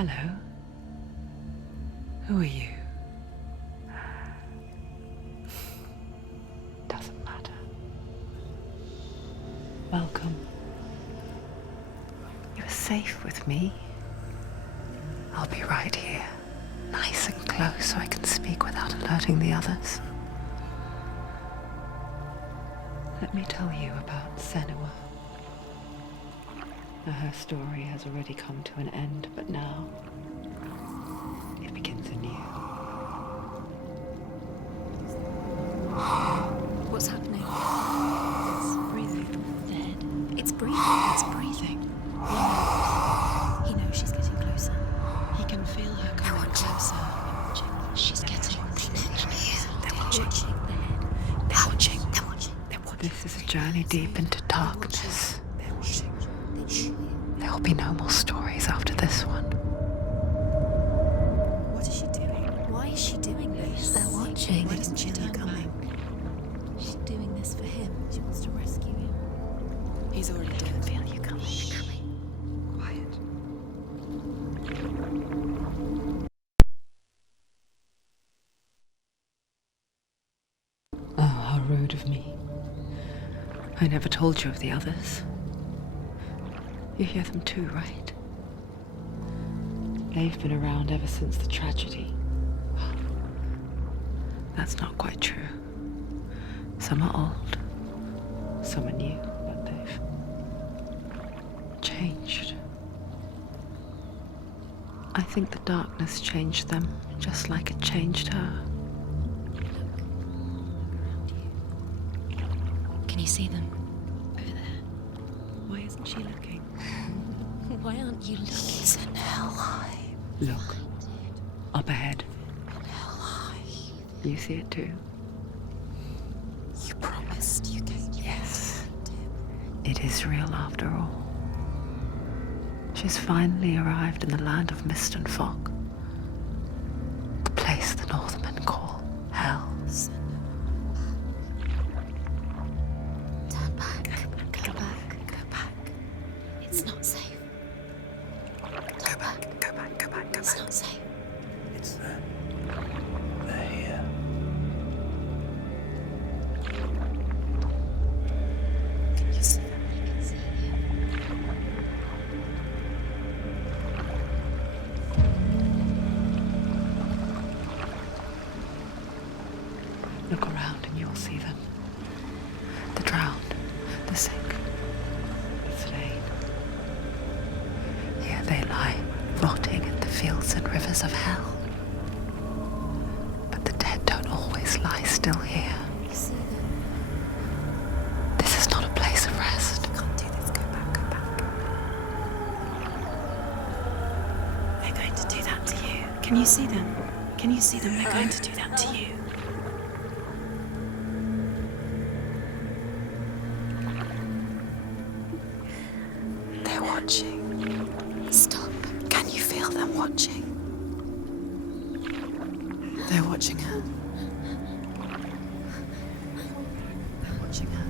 Hello. Who are you? Doesn't matter. Welcome. You're safe with me. I'll be right here, nice and close so I can speak without alerting the others. Let me tell you about Senua. Her story has already come to an end, but now it begins anew. What's happening? It's breathing. Dead. It's breathing. It's breathing. He knows she's getting closer. He can feel her coming closer. She's getting closer. They're watching. They're watching. They're watching. They're watching. This is a journey deep into darkness. They're watching. There will be no more stories after this one. What is she doing? Why is she doing this? They're watching. Why doesn't she turn back? She's doing this for him. She wants to rescue him. He's already dead. I feel you coming. Quiet. Oh, how rude of me. I never told you of the others. You hear them too, right? They've been around ever since the tragedy. That's not quite true. Some are old, some are new, but they've changed. I think the darkness changed them, just like it changed her. Can you see them? Over there. Why isn't she looking? Why aren't you looking? He's in Hellblade. Look, up ahead. In Hellblade. You see it too? You promised you came. Yes. It is real after all. She's finally arrived in the land of mist and fog. The place the Northmen call Hell. Turn back. Go back. Go back. It's not safe. Go back. Go back. Go back. Go It's back. not safe. It's there. They're here. Can you see them? I can see you. Look around and you'll see them. The drowned, the sick, the slain. Here they lie, rotting in the fields and rivers of hell. But the dead don't always lie still here. You see them. This is not a place of rest. You can't do this. Go back. Go back. They're going to do that to you. Can you see them? Can you see them? They're going to do that to you. They're watching. Stop. Can you feel them watching? They're watching her. They're watching her.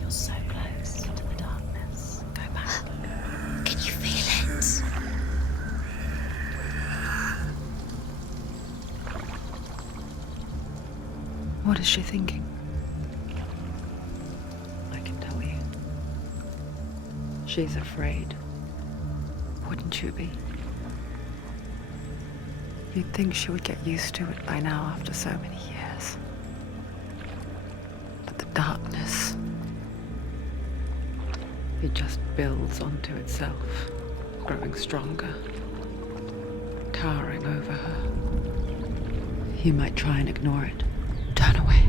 You're so close to the darkness. Go back. Can you feel it? What is she thinking? I can tell you. She's afraid. Wouldn't you be? You'd think she would get used to it by now after so many years. But the darkness, it just builds onto itself, growing stronger, towering over her. You might try and ignore it, turn away.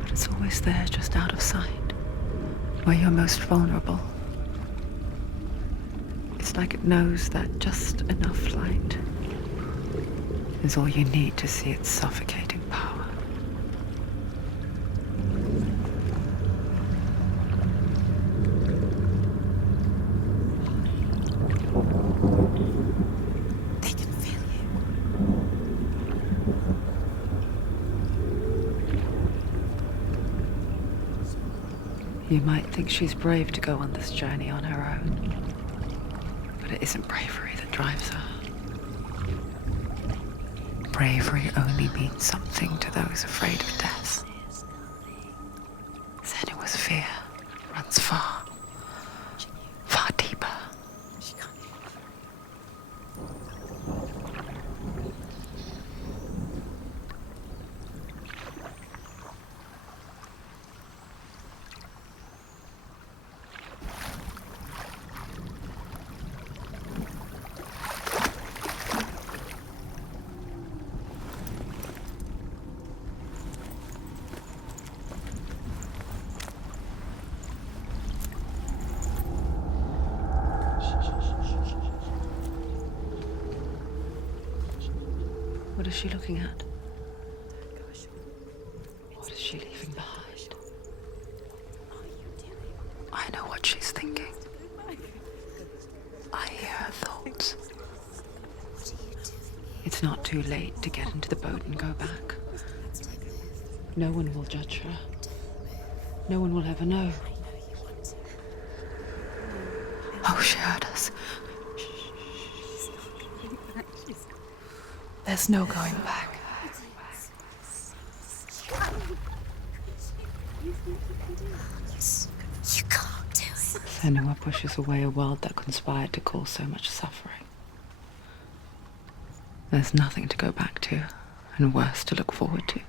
But it's always there, just out of sight, where you're most vulnerable. It's like it knows that just enough light is all you need to see its suffocating power. They can feel you. You might think she's brave to go on this journey on her own. It isn't bravery that drives her. Bravery only means something to those afraid of death. Senua's fear runs far, far deeper. What is she looking at? What is she leaving behind? I know what she's thinking. I hear her thoughts. It's not too late to get into the boat and go back. No one will judge her. No one will ever know. Oh, she heard us. There's no going back. You can't do it. Senua pushes away a world that conspired to cause so much suffering. There's nothing to go back to, and worse to look forward to.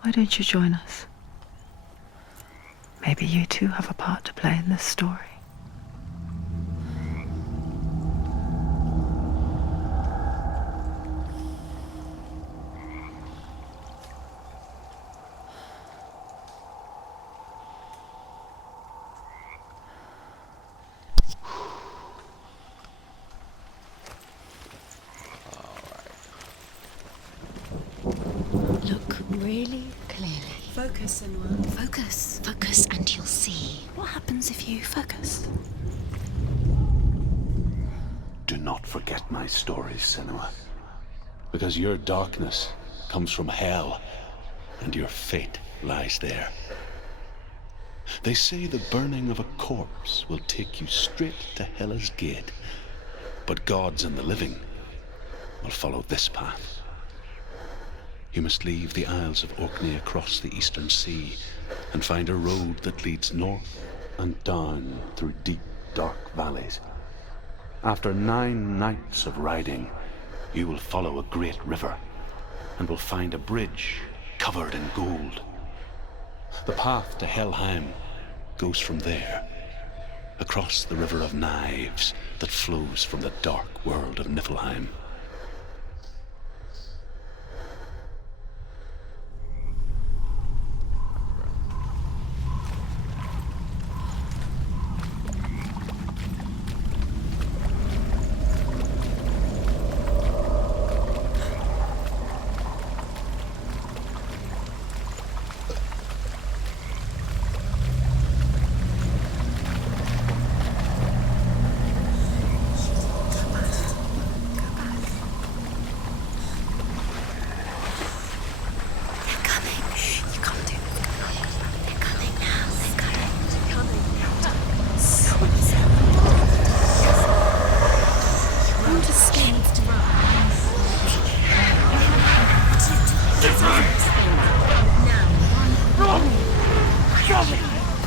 Why don't you join us? Maybe you too have a part to play in this story. Look really clearly. Focus, Senua. Focus. Focus and you'll see. What happens if you focus? Do not forget my stories, Senua. Because your darkness comes from hell, and your fate lies there. They say the burning of a corpse will take you straight to Hela's gate, but gods and the living will follow this path. You must leave the Isles of Orkney across the eastern sea and find a road that leads north and down through deep, dark valleys. After 9 nights of riding, you will follow a great river and will find a bridge covered in gold. The path to Helheim goes from there, across the river of knives that flows from the dark world of Niflheim.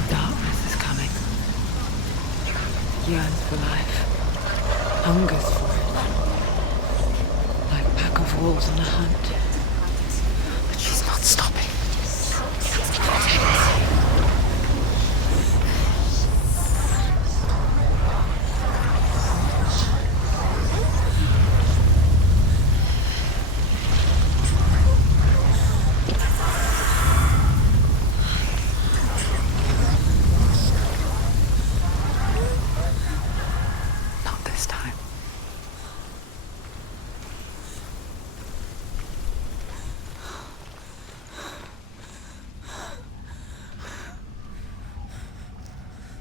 Darkness is coming. Yearns for life. Hungers for it. Like a pack of wolves on a hunt. But she's not stopping. Not this time.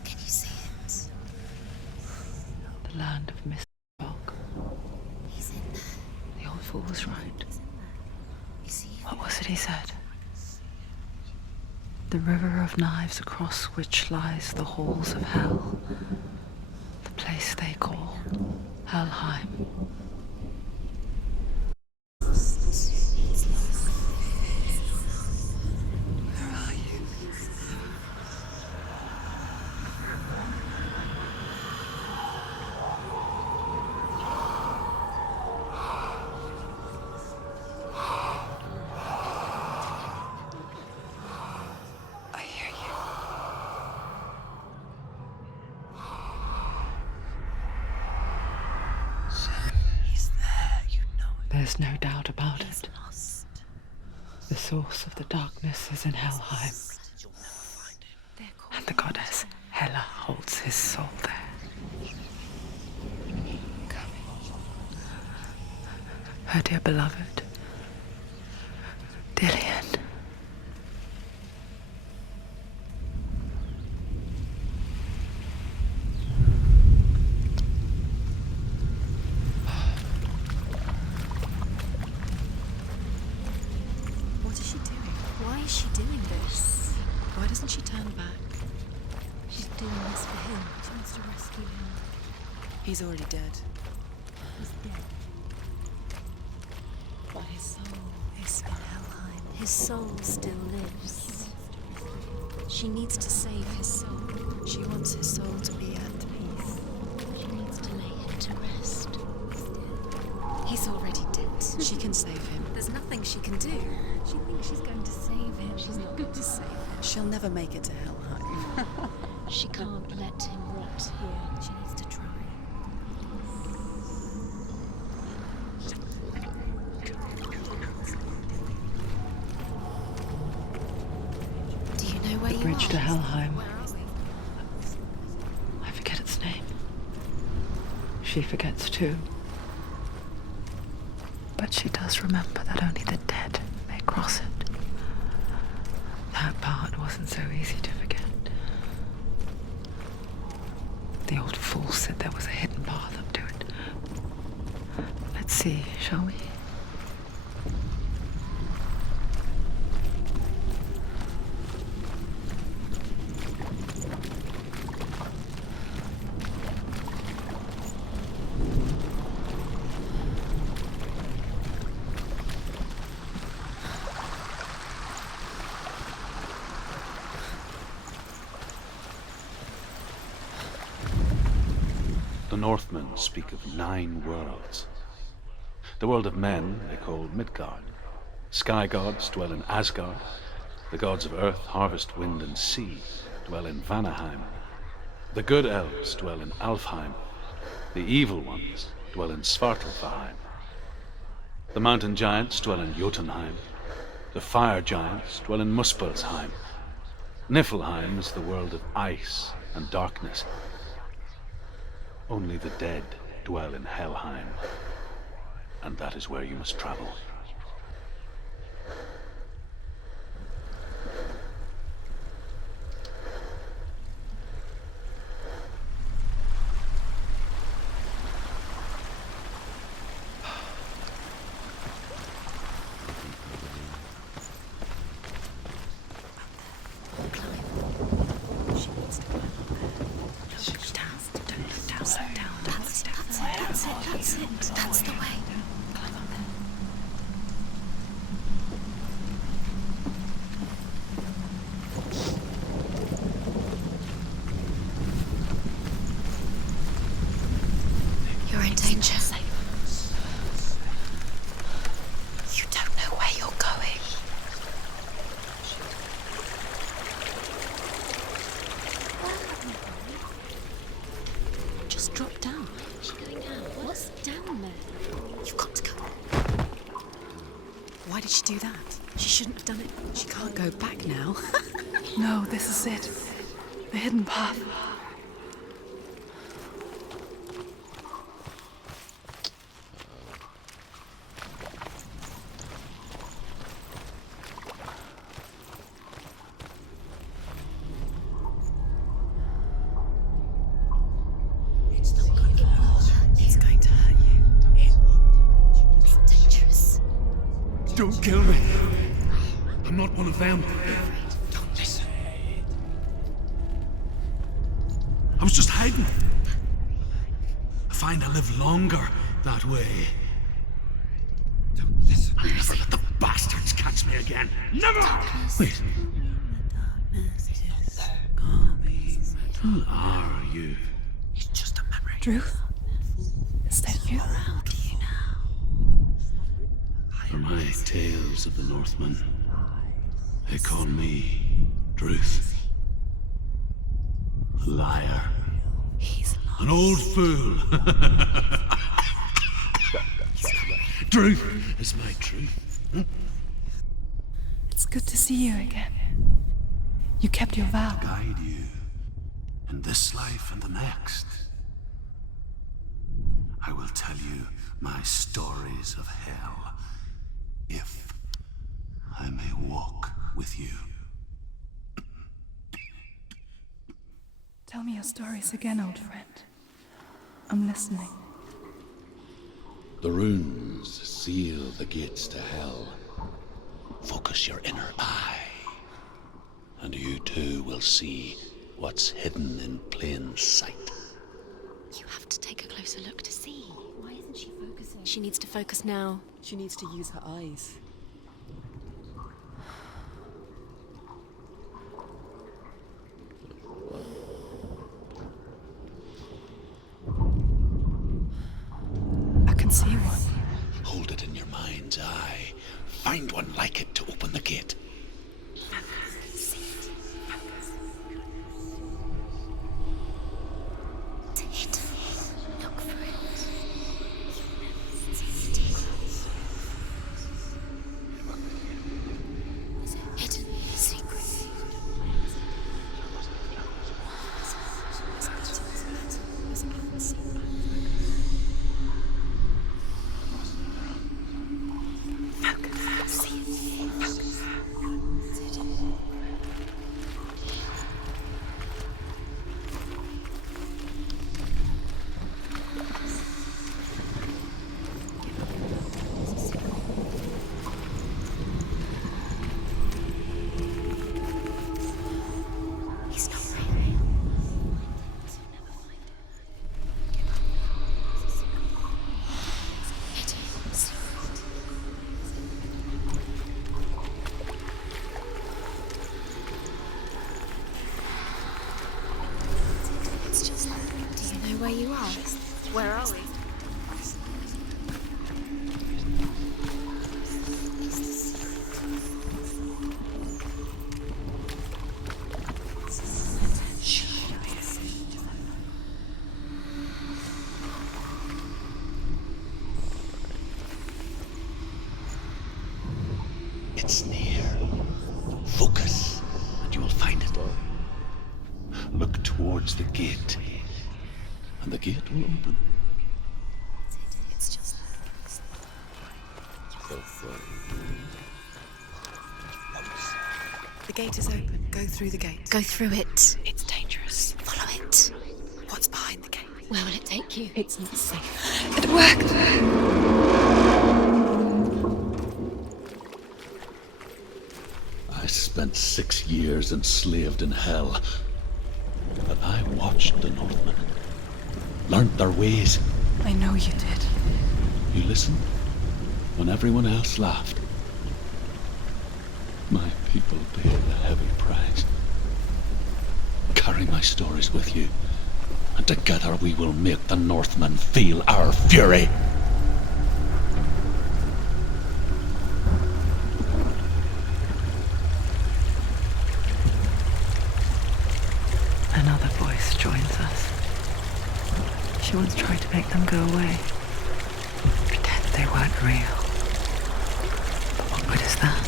Can you see it? The land of mist and fog. He's in there. The old fool was right. You see him? What was it he said? The river of knives across which lies the halls of hell. place they call Helheim. Where are you? I hear you. He's there, you know it. There's no doubt about He's it. lost. The source of the darkness is in Helheim, You'll never find him. They're called and the goddess Hela holds his soul there. Her dear beloved, Dillian. What is she doing? Why is she doing this? Why doesn't she turn back? She's doing this for him. She wants to rescue him. He's already dead. He's dead. But his soul Is in Helheim. His soul still lives. She needs to save his soul. She wants his soul to be at peace. She needs to lay him to rest. He's already dead. She can save him. There's nothing she can do. She thinks she's going to save him. She's not going to save him. She'll never make it to Helheim. She can't let him rot here. She needs to try. Do you know where The you bridge are? to Helheim. Where are we? I forget its name. She forgets too. But she does remember that only the dead may cross it. That part wasn't so easy to forget. The old fool said there was a hidden path up to it. Let's see, shall we? The Northmen speak of 9 worlds. The world of men they call Midgard. Sky gods dwell in Asgard. The gods of earth, harvest, wind, and sea dwell in Vanaheim. The good elves dwell in Alfheim. The evil ones dwell in Svartalfheim. The mountain giants dwell in Jotunheim. The fire giants dwell in Muspelheim. Niflheim is the world of ice and darkness. Only the dead dwell in Helheim, and that is where you must travel. She needs to climb up there. Look down. Don't look down. Slow down. That's it. That's it. That's the way. Climb up there. You're in danger. You don't know where you're going. Just drop down. She's going down. What's down there? You've got to go. Why did she do that? She shouldn't have done it. She can't go back now. No, this is it. The hidden path. It's going to hurt you. It's dangerous. Don't kill me. I'm not one of them. Don't listen. I was just hiding. find I live longer that way. Don't listen. I'll never let the bastards catch me again. Never! Wait. Who are you? It's just a memory. Drew? Is that you? For my tales of the Northmen, they call me Druth. A liar. He's lost. An old fool. Druth is my truth. It's good to see you again. You kept your vow. Guide you in this life and the next. I will tell you my stories of hell, if I may walk with you. Tell me your stories again, old friend. I'm listening. The runes seal the gates to hell. Focus your inner eye, and you too will see what's hidden in plain sight. You have to take a closer look to see. Why isn't she focusing? She needs to focus now. She needs to use her eyes. I can see one. Hold it in your mind's eye. Find one like it to open the gate. Look for it. Hidden secret. He's not right. Hidden secret. It's just that. Do you know where you are? Where are we? It's near. Focus, and you will find it. Look towards the gate, and the gate will open. It's just The gate is open. Go through the gate. go through it. It's dangerous. Follow it. What's behind the gate? Where will it take you? It's not safe. It worked! I spent 6 years enslaved in hell, but I watched the Northmen, learnt their ways. I know you did. You listened when everyone else laughed. My people paid a heavy price. Carry my stories with you, and together we will make the Northmen feel our fury. Another voice joins us. She once tried to make them go away. Pretend they weren't real. But what good is that?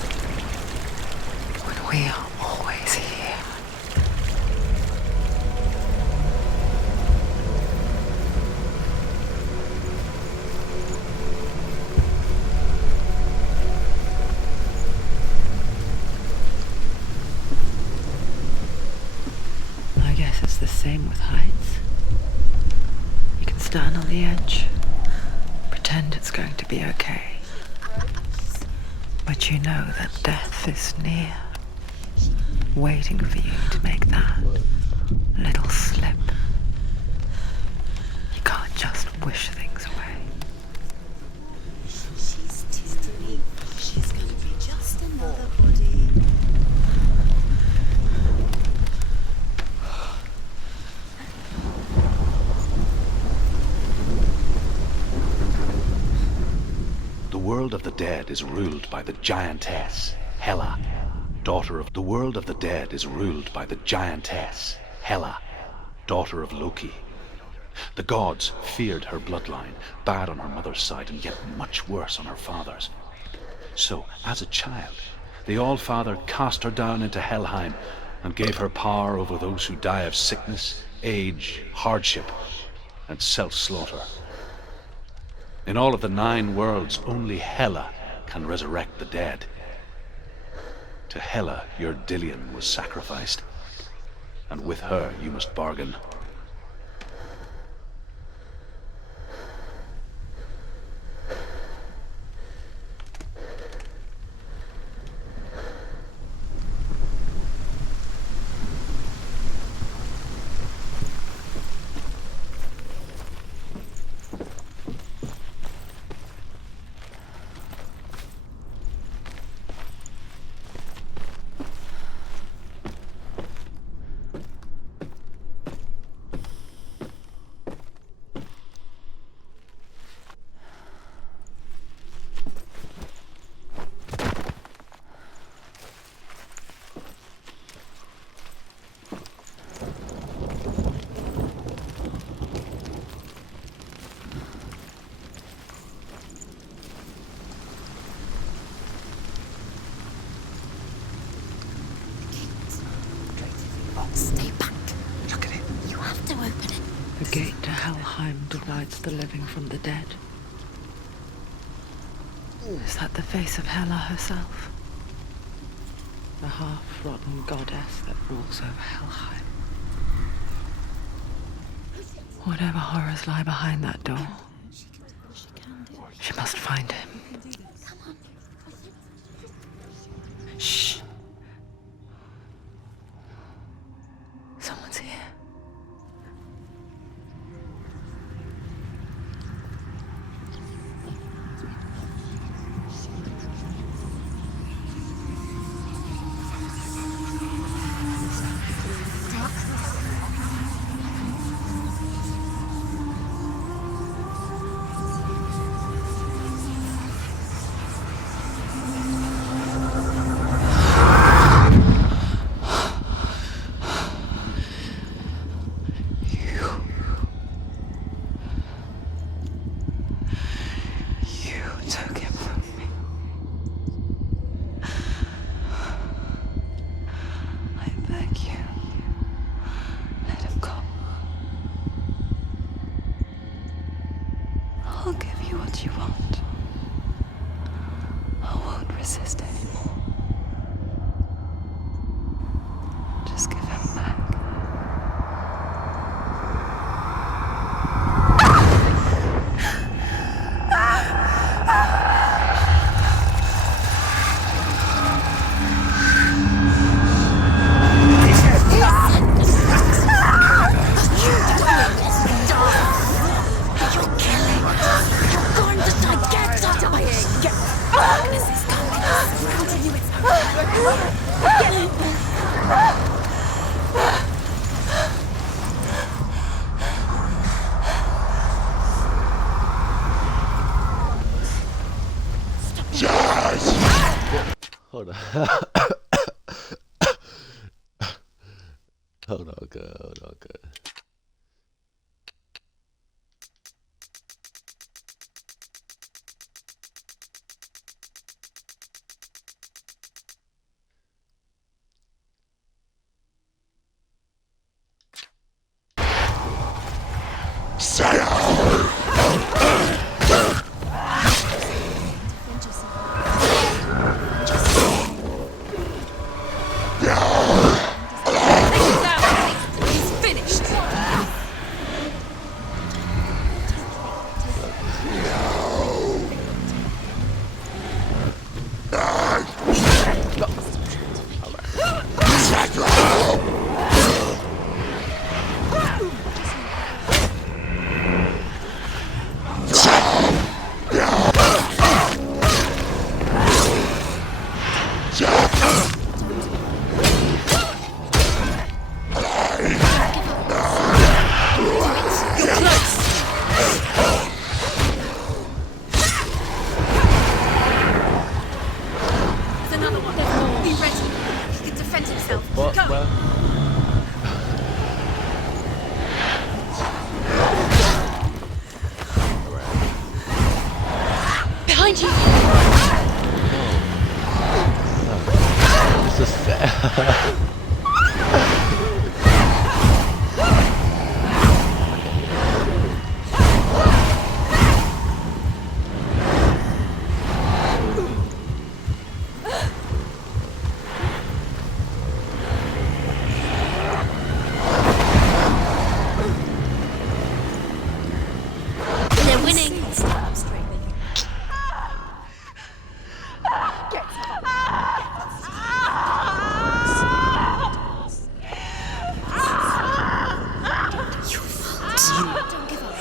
When we are always here. I guess it's the same with heights. You can stand on the edge, pretend it's going to be okay. But you know that death is near, waiting for you to make that little slip. You can't just wish world of the dead is ruled by the giantess, Hela, daughter of... The world of the dead is ruled by the giantess, Hela, daughter of Loki. The gods feared her bloodline, bad on her mother's side and yet much worse on her father's. So, as a child, the All-Father cast her down into Helheim and gave her power over those who die of sickness, age, hardship, and self-slaughter. In all of the 9 worlds, only Hela can resurrect the dead. To Hela, your Dillion was sacrificed, and with her you must bargain. Stay back. Look at it. You have to open it. The gate to Helheim divides the living from the dead. Is that the face of Hela herself? The half-rotten goddess that rules over Helheim. Whatever horrors lie behind that door, she must find him. Shh. Someone's here. Took him from me. I beg you, let him go. I'll give you what you want. I won't resist anymore. Just give him back. Hold on. Hold on, good.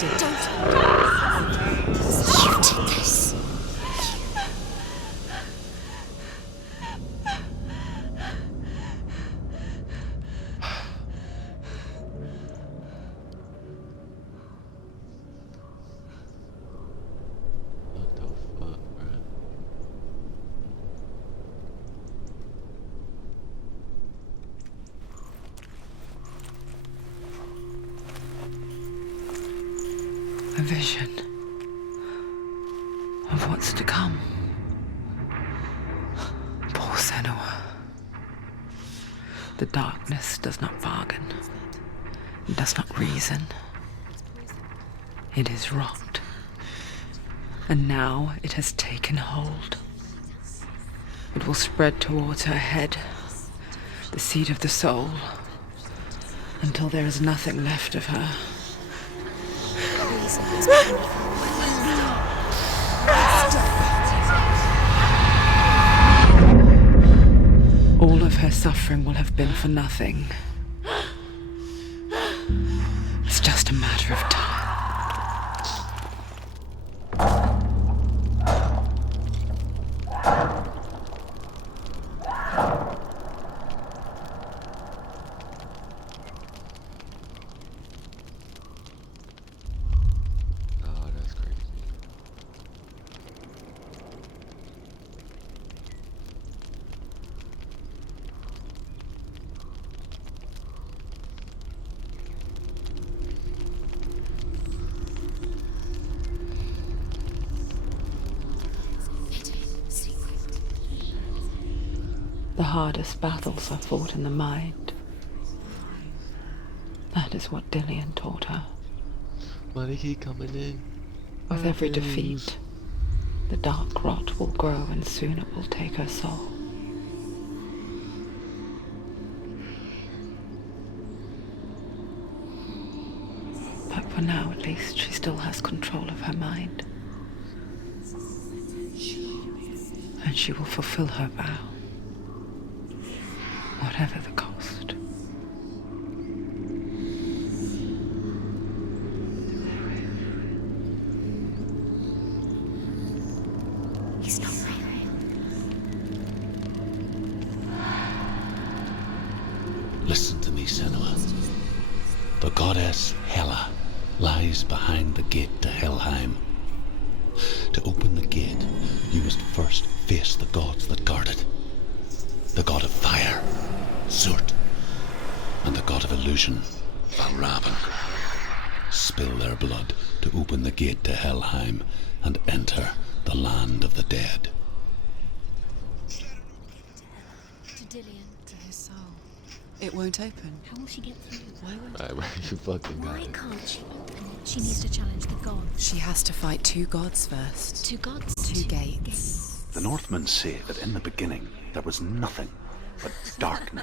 You did this. What the fuck, bro? A vision of what's to come. Poor Senua. The darkness does not bargain. It does not reason. It is rot. And now it has taken hold. It will spread towards her head, the seat of the soul, until there is nothing left of her. All of her suffering will have been for nothing. It's just a matter of time. Oh, that's crazy. The hardest battles are fought in the mind. That is what Dillian taught her. Why they keep coming in? With every defeat, the dark rot will grow and soon it will take her soul. But for now, at least, she still has control of her mind. And she will fulfill her vow, whatever the cost. He's not real. Listen to me, Senua. The goddess Hela lies behind the gate to Helheim. To open the gate, you must first face the gods that guard it. The god of fire, Zurt, and the god of illusion, Valravan. Spill their blood to open the gate to Helheim and enter the land of the dead. To Dillian. To his soul. It won't open. How will she get through? Why won't Alright, bro, you fucking got Why it. can't she open it? She needs to challenge the gods. she has to fight two gods first? Two gods. Two gates. The Northmen say that in the beginning there was nothing but darkness